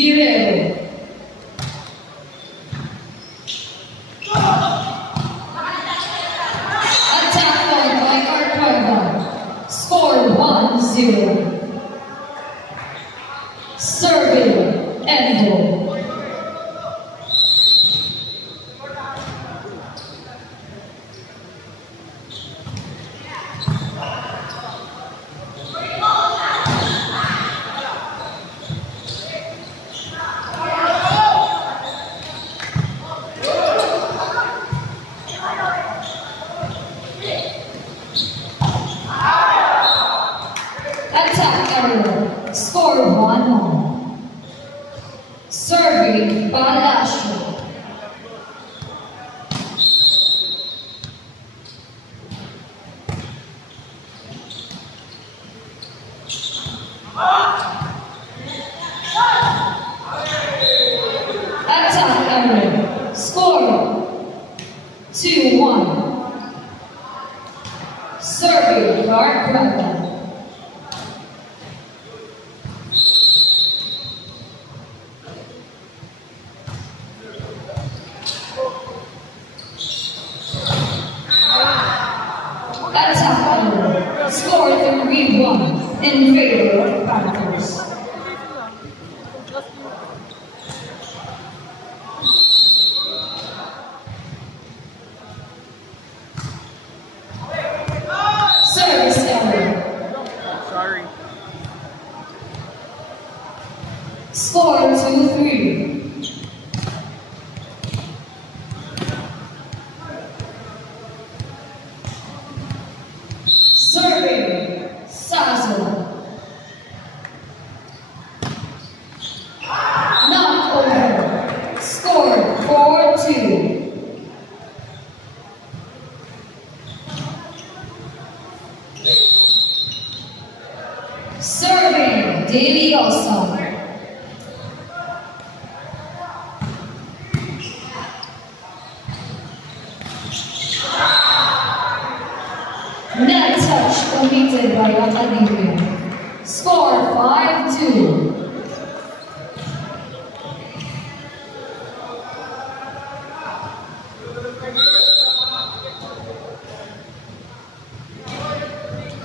Guerrero. Attack point by Arcarva. Score 1-0. Serving Endo. Score 1-1. Serving Palacio. Attack error. Score 2-1. Serving Dark Brother. Score 3-1 in favor of Panthers. Service error. Sorry. Score 2-3. Serving Sazo. Knock over. Score 4-2. Serving Deliosa. Net touch committed by Academia. Score 5-2.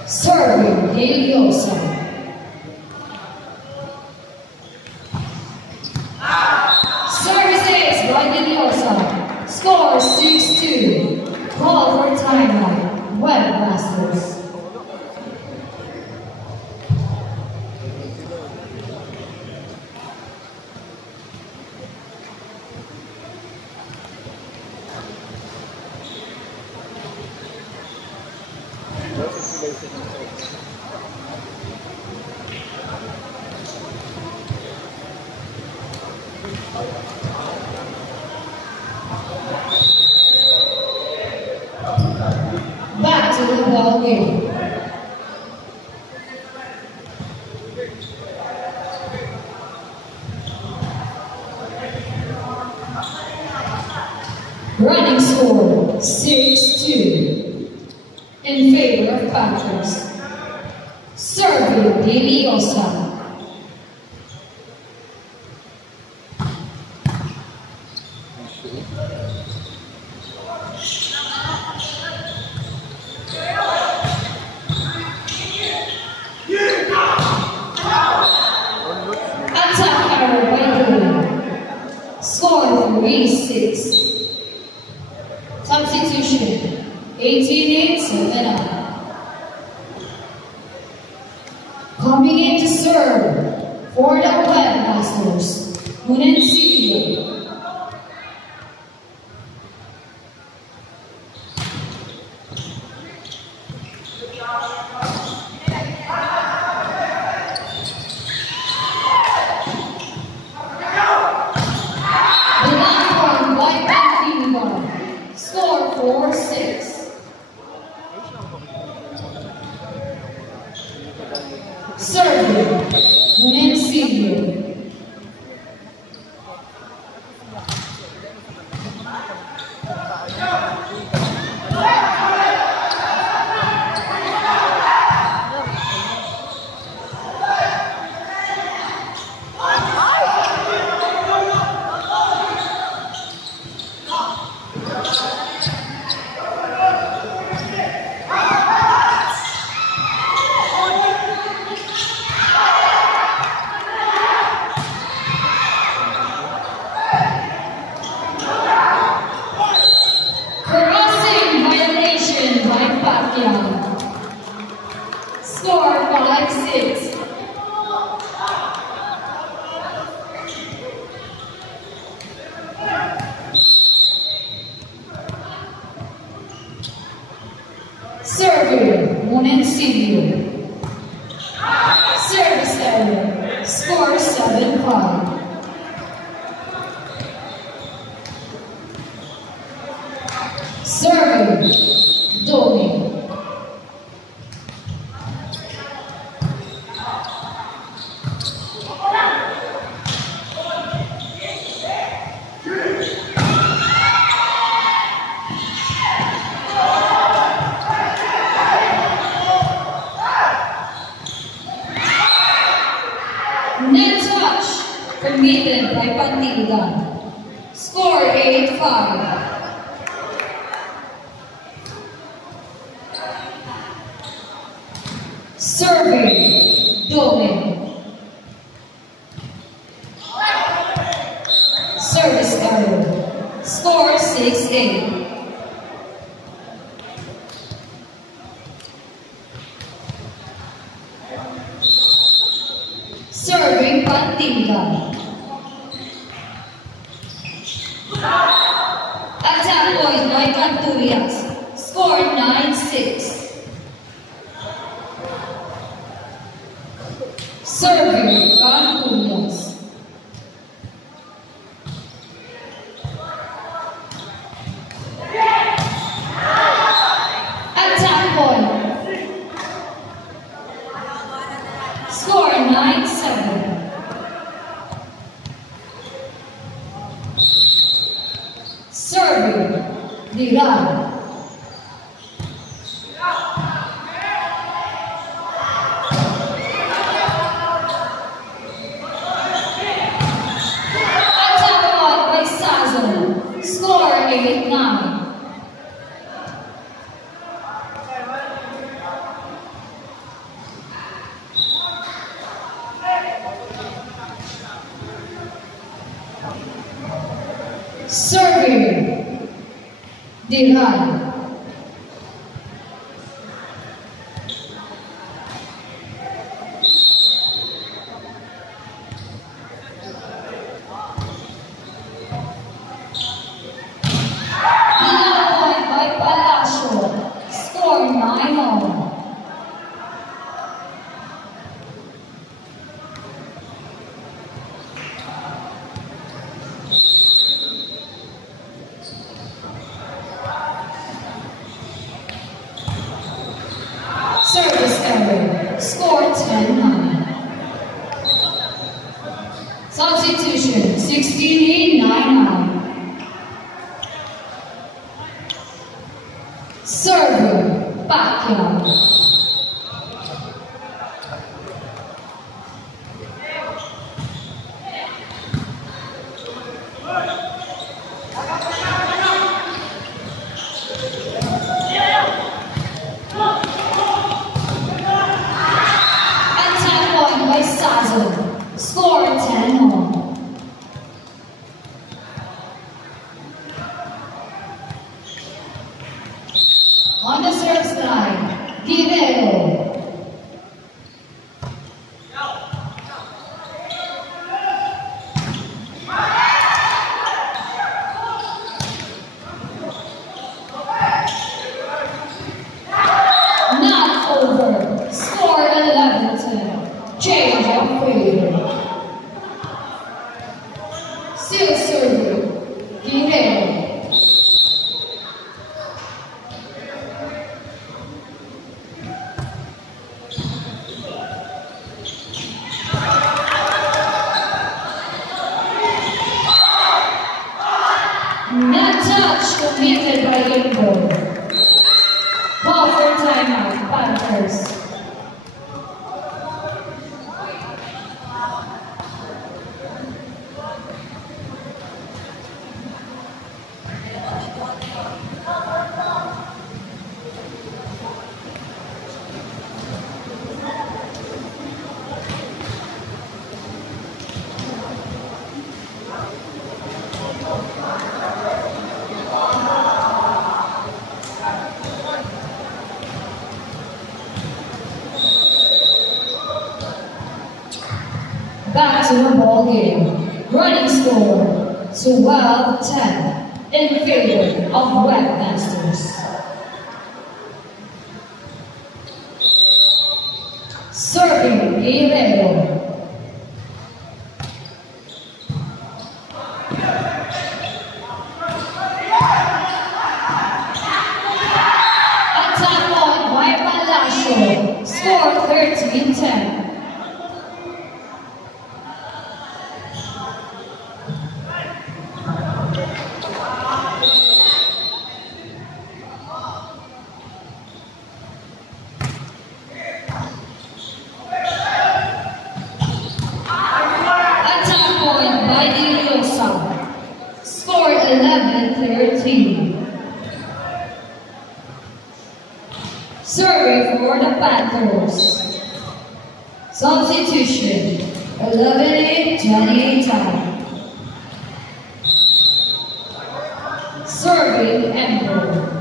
Serving Deliosa. Services by Deliosa. Score 6-2. Call for timeout. Webmasters. Back to the ball game. Running score 6-2 in favor of Panthers. Serving Deliosa. Attack error by Dillon. Score 3-6. Substitution 18-8, 7-up. Coming in to serve for the Webmasters, Munencillo. Score 4-6. Serving Munencillo. 7-5. Serving, Domi. Net touch, permitted by Pantilda. Score 8-5. Serving, Domi. Service error. Score 6-8. Serving Pantilda. Attack point by Canturias. Score 9-6. Serving Canturias. Attack point. Score 9-7. Serving Diran. Score 8-9. Serving Diran. Score 9-0. Service error. Score 10-9. Substitution 16-9-9. Server Pacquiao. Attack point by Sazo. Score 10-0. On the service line, Guerrero. Not over. Score 11-10. Change of favor. Still serving, Guerrero. Net touch committed by Limbo. Call for timeout, Panthers. Back to the ball game. Running score 12-10 in favor of Webmasters. Serving Guerrero. 13. Serving for the Panthers. Substitution. 11-8, 28 time. Serving Emperor.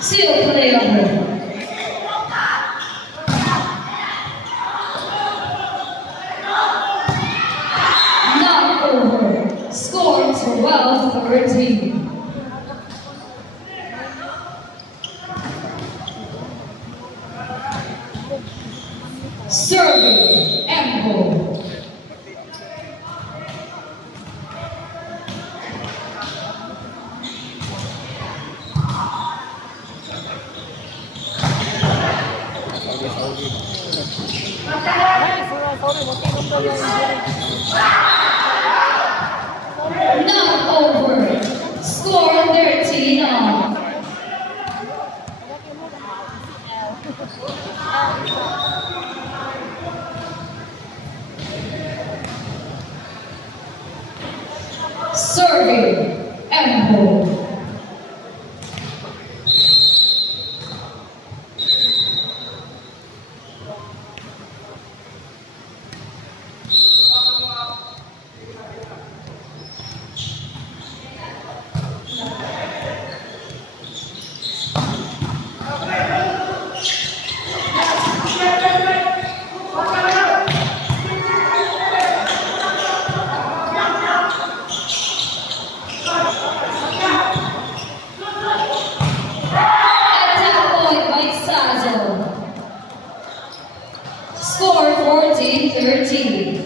Seal play over. Not over. Score 12-13. Serving Emperor. Not over. Score 13 on. Serving Emperor. Score 14-13.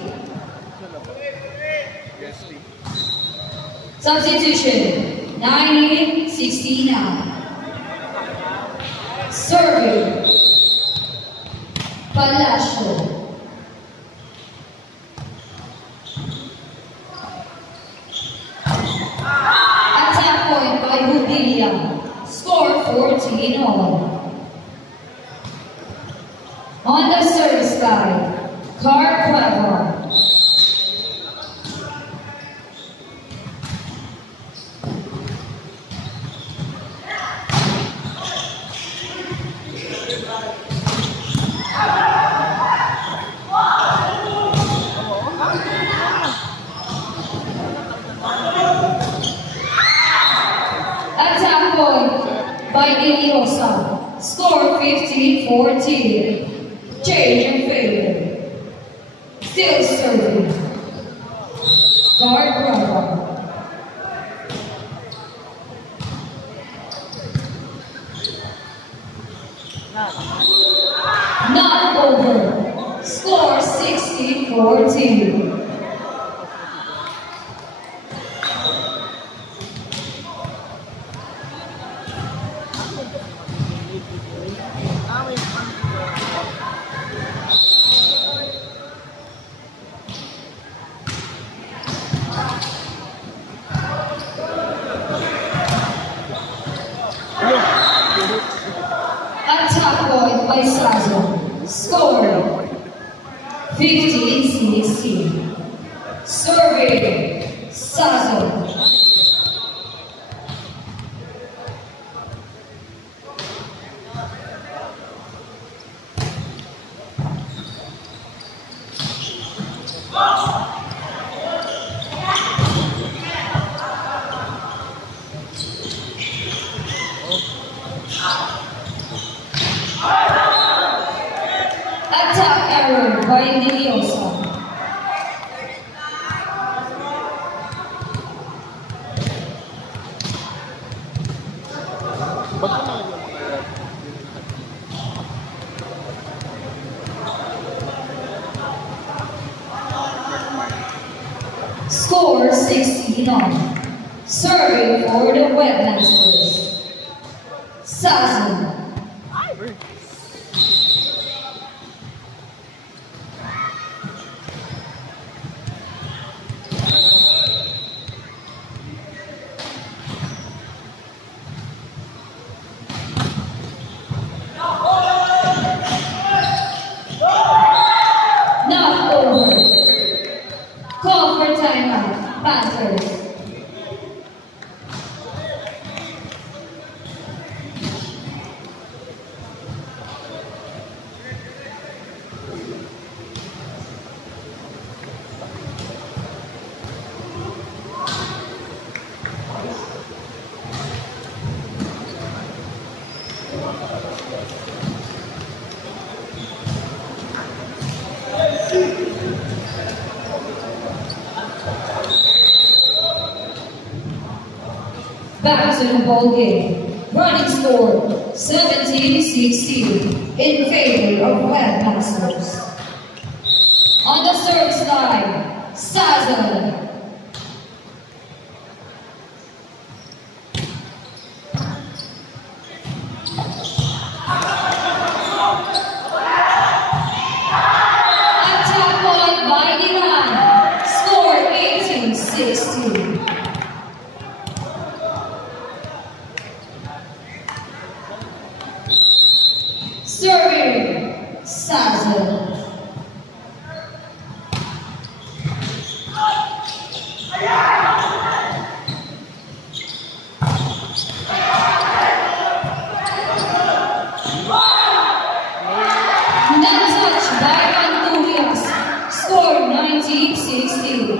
Substitution 90-69. Serving Palacio. Attack point by Budilia. Score 14 all. On the service side, Carqueva. Attack point by Iliosa. Score 15-14. Change in favor. Still serving. Guard Bravo. Not over. Score 16-14. Attack point by Sazo. Score 15-16. Serving Sazo. Attack error by Niliosa. Score 16 on. Serving for the Webmasters. Sazen. Panthers. Back to the ball game. Running score 17-16 in favor of Webmasters. On the service line, Sazen. Attack point by Dilan. Score 18-16. Serving, Sazen. Net touch by Antonias. Score 19-16.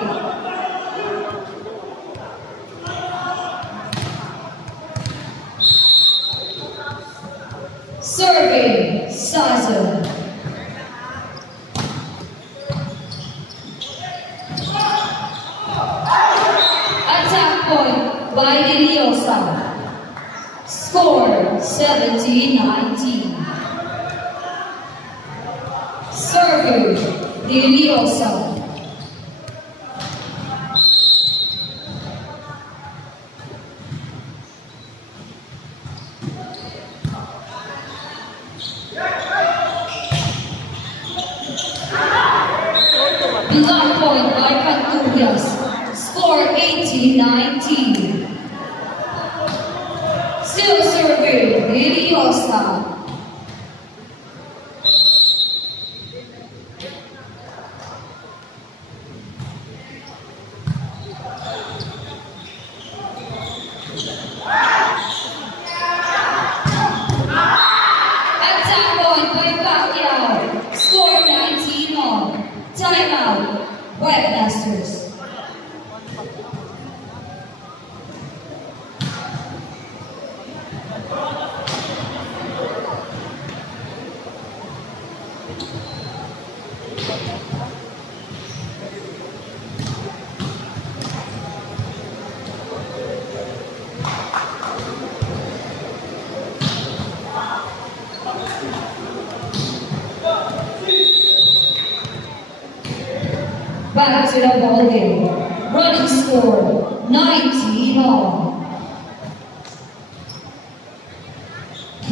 Serving, Sazen. Attack point by Deliosa. Score 17-19. Serving, Deliosa. Block point by Canturias. Score 18-19. Still serving, Deliosa. Attack point by Pacquiao. Score 19-all. Timeout, Webmasters. Back to the ball game. Running score 19-all.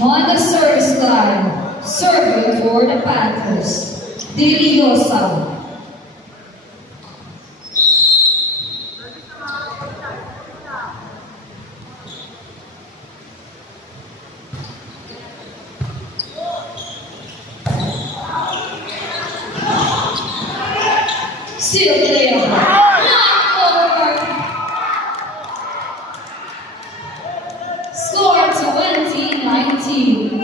On the service line, serving for the Panthers, Deliosa. Still there. Not over. Score 20-19.